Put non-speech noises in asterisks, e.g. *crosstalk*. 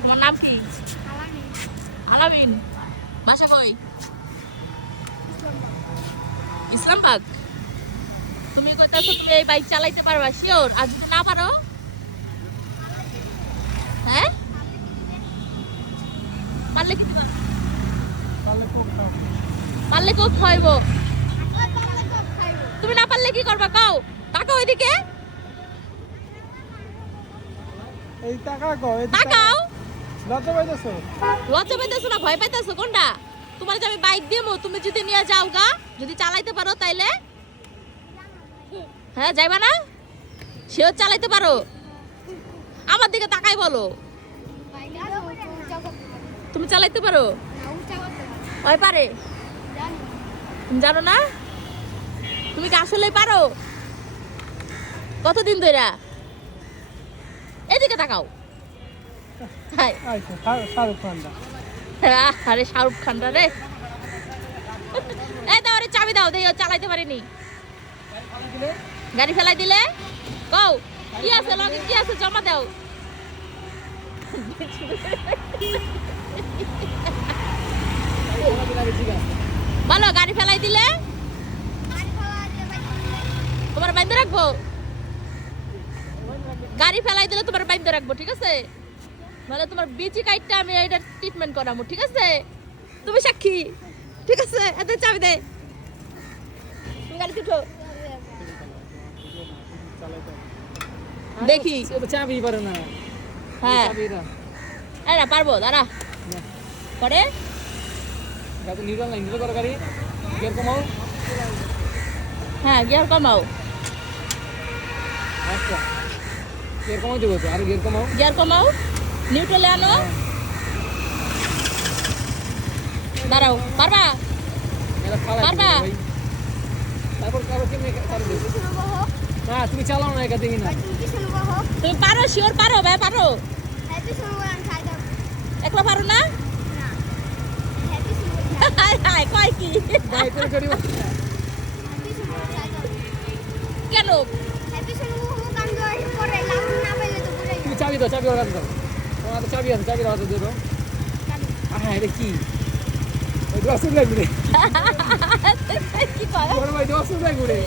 তোমার নাম কি? আলামিন বাসা কই? ইসলামবাগ। তুমি কইতাছো তুমি এই বাইক চালাইতে পারবা, শিওর? আর যদি না পারো? হ্যাঁ? পারলে কি? পারলে কোক তুমি না পারলে কি করবা? কাও টাকা ওইদিকে। এই টাকা কো তাকাও লজ্জা পাইতেছো? লজ্জা পাইতেছো না ভয় পাইতেছো? কোনটা? তোমার যে আমি বাইক দিমু তুমি যদি নিয়ে যাও গা যদি চালাইতে পারো তাইলে। হ্যাঁ যাইবা না? সেও চালাইতে পারো। আমার দিকে তাকাই বলো। তুমি চালাইতে পারো? ভয় পারে? তুমি জানো না? তুমি কি আসলে পারো। কতদিন ধরে এদিকে তাকাও। হাই। শাহরুখ আহ, আরে শাহরুখ খানটা রে। এই দাও রে চাবি দাও ও চালাইতে পারিনি। গাড়ি ফেলাই দিলে? কও কি আছে লগে কি আছে জমা দাও। বলো গাড়ি ফেলাই দিলে? তোমার বাইন্দে রাখব? গাড়ি ফেলাই দিলে তোমার বাইন্দে রাখব ঠিক আছে? মানে তোমার বিচি কাইটটা আমি এটা ট্রিটমেন্ট করাবো ঠিক আছে? তুমি সাক্ষী ঠিক আছে? এত চাবি দে। তুমি গাড়ি উঠো। দেখি। চাবি পারে না। হ্যাঁ। না পারব দাঁড়া। নিউট্রাল নাই নিউট্রাল করো গাড়ি। গিয়ার কমাও। হ্যাঁ গিয়ার কমাও। আচ্ছা। গিয়ার কমাও দেবো তো আর গিয়ার কমাও গিয়ার কমাও নিউট্রালে আনো। দাঁড়াও পারবা? পারবা? তারপর কারও কেমনে না তুমি চালাও না একা দেখি না। তুমি পারো শিওর পারো ভাই পারো। একলা পারো না? কয় কি? কেন তুমি চাবি দাও চাবি ওর দাও। তোমার হাতে চাবি আছে চাবি হাতে দিয়ে দাও। হ্যাঁ এটা কি? ওই দশ ঘুরে *laughs* কি কয় বড় ভাই দশ ঘুরে